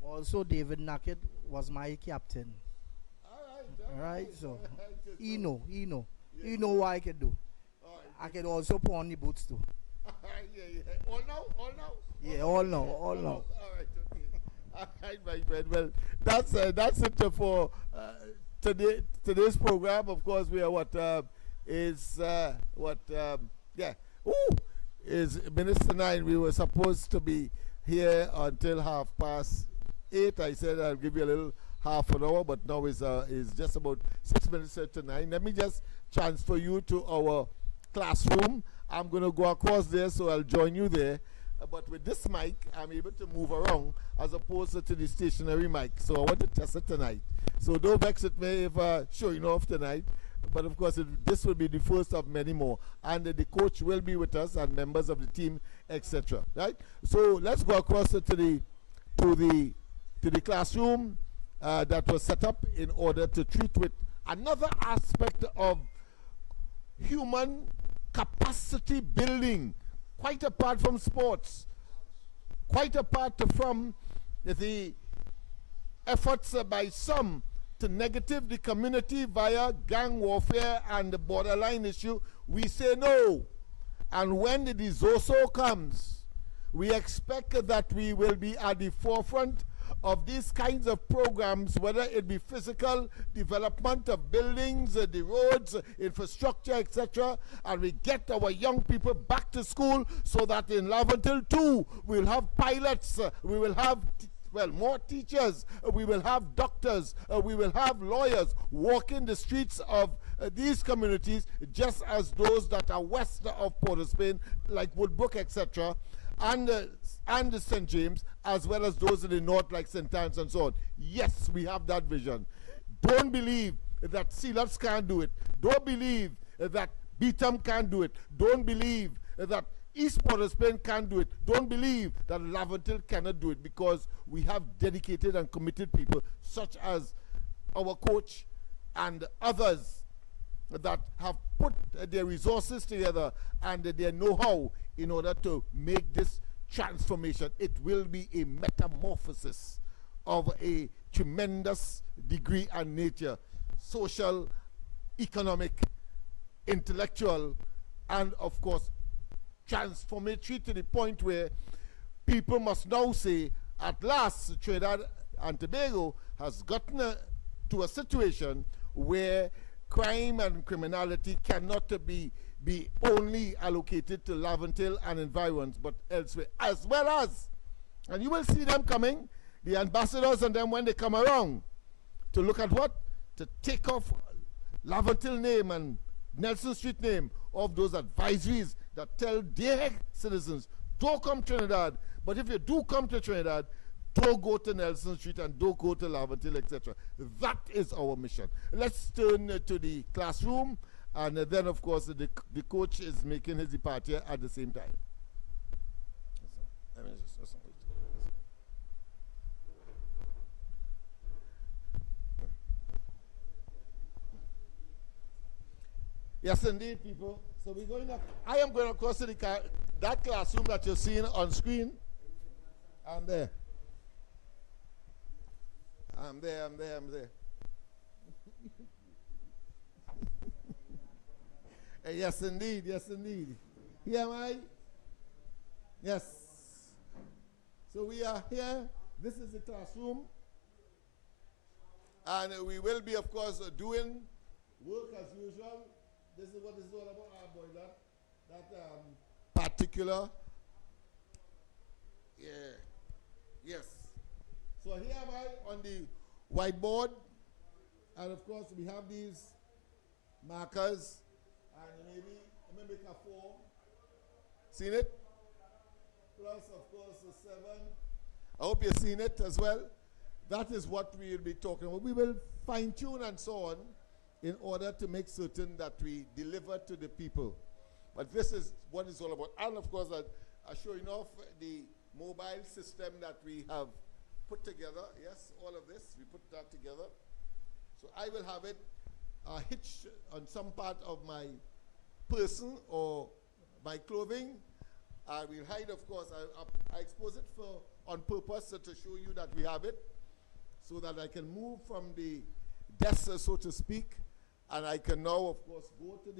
Also, David Naked was my captain. All right, so he know what I can do. I can also put on the boots too. All now? Yeah, all now. All right, okay. All right, my friend. Well, that's it for today's program. Of course, we are is Minister 9. We were supposed to be here until 8:30. I said I'll give you a little half an hour, but now is just about 6 minutes to 9. Let me just transfer you to our classroom. I'm going to go across there, so I'll join you there. But with this mic, I'm able to move around as opposed to the stationary mic. So I want to test it tonight. So don't vex with me if showing off tonight. But of course, this will be the first of many more. And the coach will be with us and members of the team, etc. Right? So let's go across to the classroom that was set up in order to treat with another aspect of human capacity building, quite apart from sports, quite apart from the efforts by some to negative the community via gang warfare and the borderline issue. We say no. And when the Disoso comes, we expect that we will be at the forefront of these kinds of programs, whether it be physical development of buildings, the roads, infrastructure, etc., and we get our young people back to school so that in Laventille too, we'll have pilots, we will have more teachers, we will have doctors, we will have lawyers walking the streets of these communities, just as those that are west of Port of Spain, like Woodbrook, etc., and the St. James, as well as those in the north like St. Anne's and so on. Yes, we have that vision. Don't believe that Sealots can't do it. Don't believe that Beetham can't do it. Don't believe that East Port of Spain can't do it. Don't believe that Laventille cannot do it, because we have dedicated and committed people such as our coach and others that have put their resources together and their know-how in order to make this transformation. It will be a metamorphosis of a tremendous degree and nature, social, economic, intellectual, and of course transformatory, to the point where people must now say, at last Trinidad and Tobago has gotten to a situation where crime and criminality cannot be only allocated to Laventille and environs, but elsewhere as well as, and you will see them coming, the ambassadors and them when they come around, to look at what? To take off Laventille name and Nelson Street name of those advisories that tell their citizens, don't come to Trinidad, but if you do come to Trinidad, don't go to Nelson Street and don't go to Laventille, etc. That is our mission. Let's turn to the classroom, and then of course the coach is making his departure at the same time. Yes, indeed, people. So we're going to, I am going across to that classroom that you're seeing on screen. I'm there. I'm there. Yes, indeed. Here am I. Yes. So we are here. This is the classroom. And we will be, of course, doing work as usual. This is what this is all about, our boy. That particular. Yeah. Yes. So here am I on the whiteboard. And of course, we have these markers. And maybe make a 4. Seen it? Plus, of course, a 7. I hope you've seen it as well. That is what we will be talking about. We will fine-tune and so on in order to make certain that we deliver to the people. But this is what it's all about. And of course, showing off the mobile system that we have put together. Yes, all of this, we put that together. So I will have it hitched on some part of my person or my clothing. I will hide, of course. I expose it on purpose to show you that we have it, so that I can move from the desk, so to speak, and I can now, of course, go to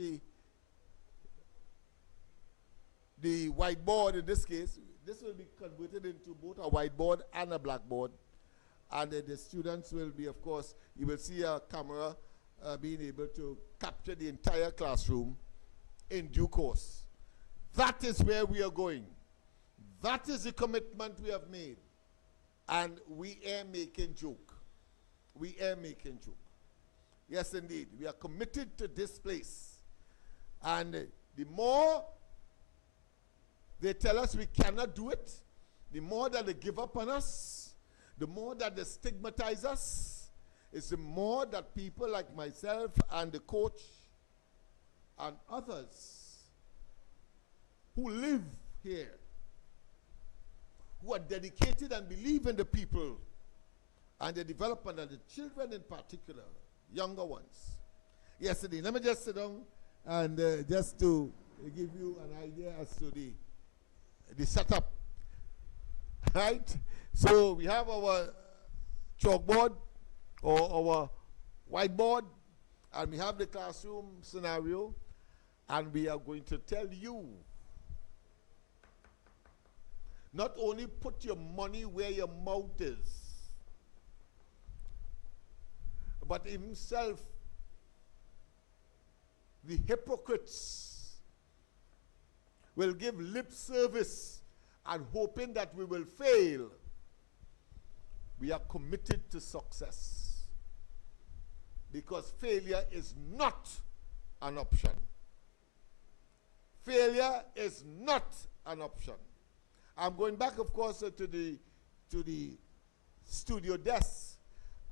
the whiteboard. In this case, this will be converted into both a whiteboard and a blackboard, and the students will be, of course, you will see a camera being able to capture the entire classroom in due course. That is where we are going. That is the commitment we have made. And we are making joke. We are making joke. Yes, indeed. We are committed to this place. And the more they tell us we cannot do it, the more that they give up on us, the more that they stigmatize us, is the more that people like myself and the coach and others who live here, who are dedicated and believe in the people and the development of the children in particular, younger ones. Yesterday, let me just sit down and just to give you an idea as to the setup. Right? So we have our chalkboard or our whiteboard, and we have the classroom scenario, and we are going to tell you not only put your money where your mouth is, but himself, the hypocrites will give lip service and hoping that we will fail. We are committed to success because failure is not an option. Failure is not an option. I'm going back, of course, to the studio desk,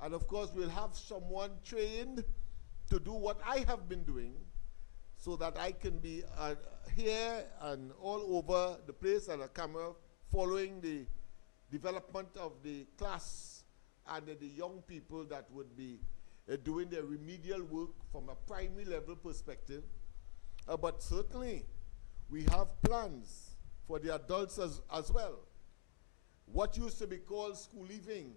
and of course we'll have someone trained to do what I have been doing, so that I can be here and all over the place and a camera following the development of the class and the young people that would be doing their remedial work from a primary level perspective. But certainly we have plans for the adults as well. What used to be called school leaving,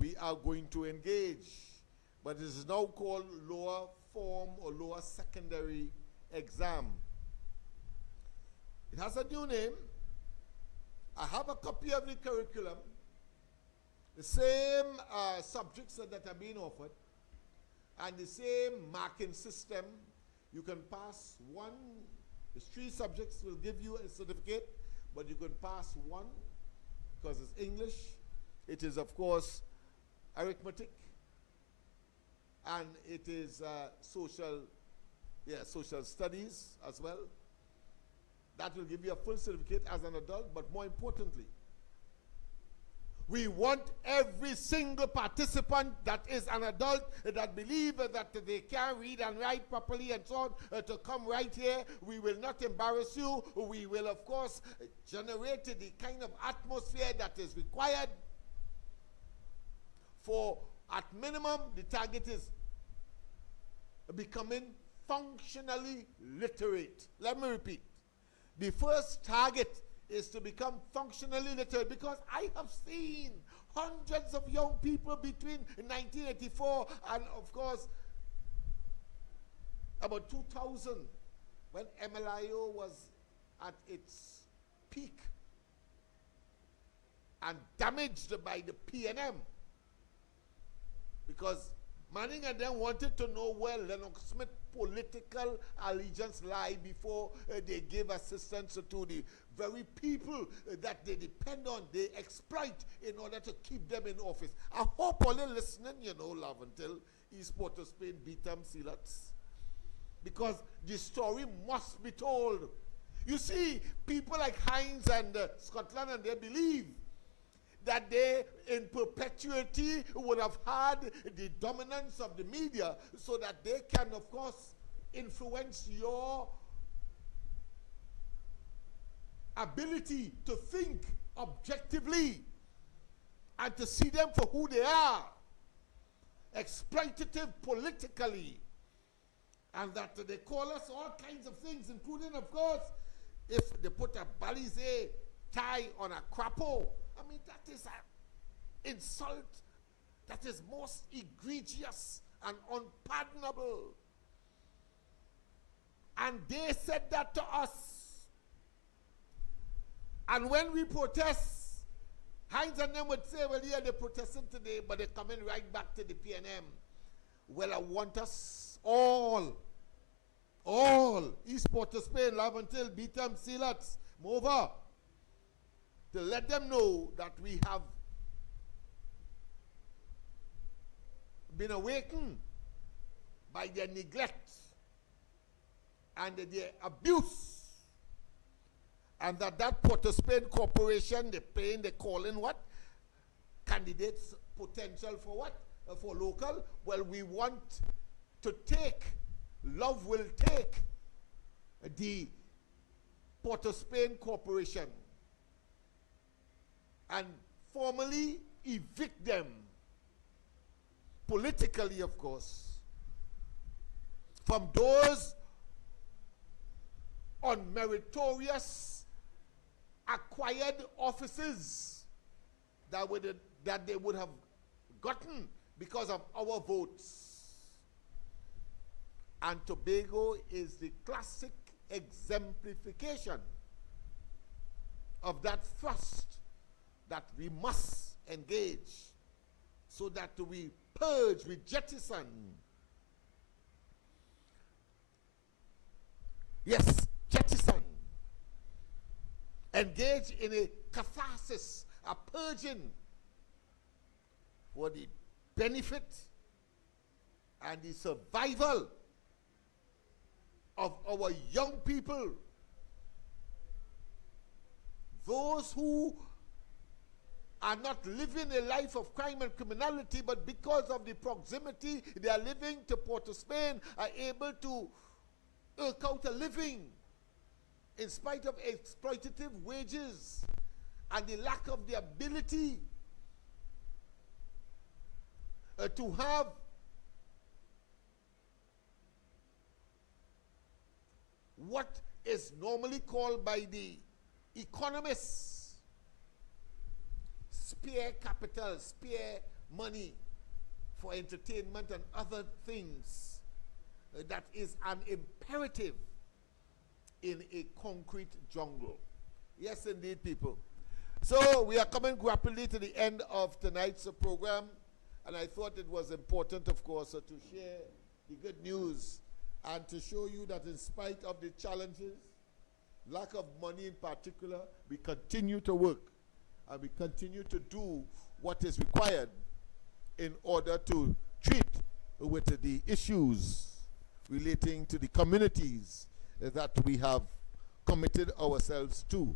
we are going to engage, but it is now called lower form or lower secondary exam. It has a new name. I have a copy of the curriculum, the same subjects that are being offered, and the same marking system. You can pass one. The 3 subjects will give you a certificate, but you can pass one because it's English. It is, of course, arithmetic, and it is social studies as well. That will give you a full certificate as an adult, but more importantly, we want every single participant that is an adult that believes that they can read and write properly and so on to come right here. We will not embarrass you. We will, of course, generate the kind of atmosphere that is required for, at minimum, the target is becoming functionally literate. Let me repeat. The first target is to become functionally literate, because I have seen hundreds of young people between 1984 and, of course, about 2000, when MLIO was at its peak and damaged by the PNM, because Manning and them wanted to know where Lennox Smith's political allegiance lie before they gave assistance to the very people that they depend on, they exploit in order to keep them in office. I hope all are listening, you know, love, until East Port of Spain beat them Silots. Because the story must be told. You see, people like Hines and Scotland, and they believe that they, in perpetuity, would have had the dominance of the media so that they can, of course, influence your ability to think objectively and to see them for who they are, exploitative politically, and that they call us all kinds of things, including, of course, if they put a balize tie on a crapo. I mean, that is an insult that is most egregious and unpardonable. And they said that to us. And when we protest, Heinz and them would say, well, yeah, they're protesting today, but they're coming right back to the PNM. Well, I want us all, East Port of Spain, Laventil, Beetham, Silats, Mova, to let them know that we have been awakened by their neglect and their abuse. And that Port of Spain Corporation, they're calling what? Candidates potential for what? For local? Well, we want to take, Love will take the Port of Spain Corporation and formally evict them, politically, of course, from those unmeritorious acquired offices that they would have gotten because of our votes. And Tobago is the classic exemplification of that thrust that we must engage so that we purge, we jettison. Yes, jettison. Engage in a catharsis, a purging for the benefit and the survival of our young people. Those who are not living a life of crime and criminality, but because of the proximity they are living to Port of Spain, are able to eke out a living in spite of exploitative wages and the lack of the ability to have what is normally called by the economists spare capital, spare money for entertainment and other things. That is an imperative in a concrete jungle. Yes, indeed, people. So we are coming rapidly to the end of tonight's program, and I thought it was important, of course, to share the good news and to show you that in spite of the challenges, lack of money in particular, we continue to work and we continue to do what is required in order to treat with the issues relating to the communities that we have committed ourselves to.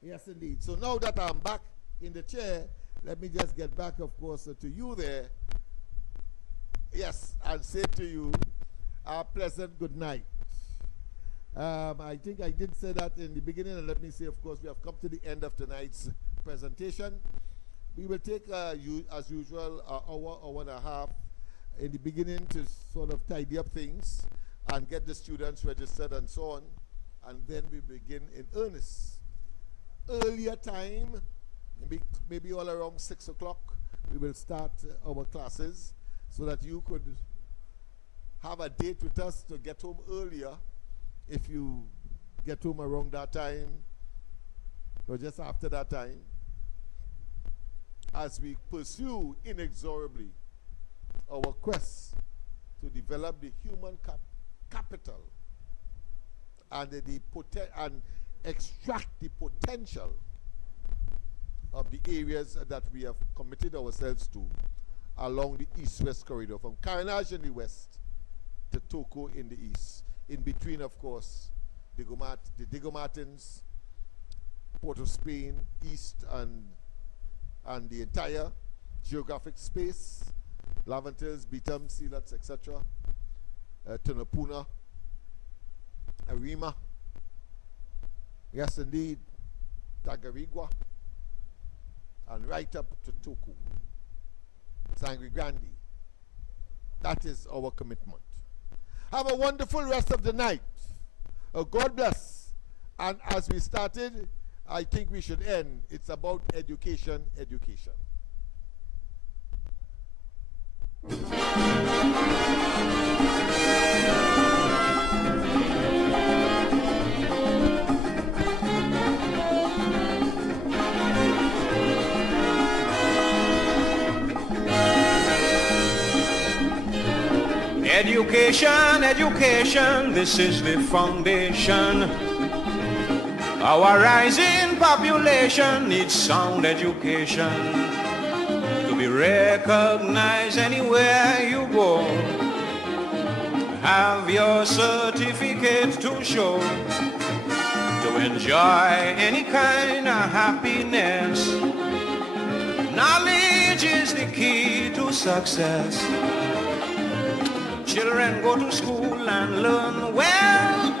Yes, indeed. So now that I'm back in the chair, let me just get back, of course, to you there. Yes, and say to you a pleasant good night. I think I did say that in the beginning, and let me say, of course, we have come to the end of tonight's presentation. We will take, as usual, an hour, hour and a half in the beginning to sort of tidy up things and get the students registered and so on, and then we begin in earnest. Earlier time, maybe all around 6 o'clock, we will start our classes so that you could have a date with us to get home earlier if you get home around that time or just after that time, as we pursue inexorably our quest to develop the human capital and and extract the potential of the areas that we have committed ourselves to along the east-west corridor, from Carnage in the west to Toko in the east. In between, of course, the Diego Martins, Port of Spain, east and the entire geographic space, Laventils, Beetham, Sealats, etc., Tunapuna, Arima, yes indeed, Tagarigua, and right up to Toko, Sangre Grande. That is our commitment. Have a wonderful rest of the night. God bless. And as we started, I think we should end. It's about education, education. Education, education, this is the foundation. Our rising population needs sound education to be recognized anywhere you go. Have your certificate to show, to enjoy any kind of happiness. Knowledge is the key to success. Children go to school and learn well.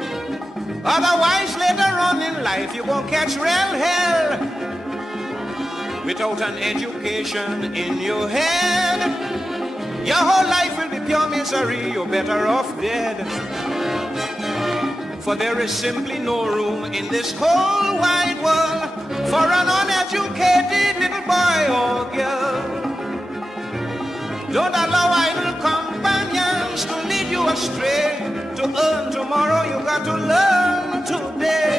Otherwise, later on in life, you're going to catch real hell. Without an education in your head, your whole life will be pure misery. You're better off dead. For there is simply no room in this whole wide world for an uneducated little boy or girl. Don't allow idle companions to lead you astray. To earn tomorrow, you got to learn.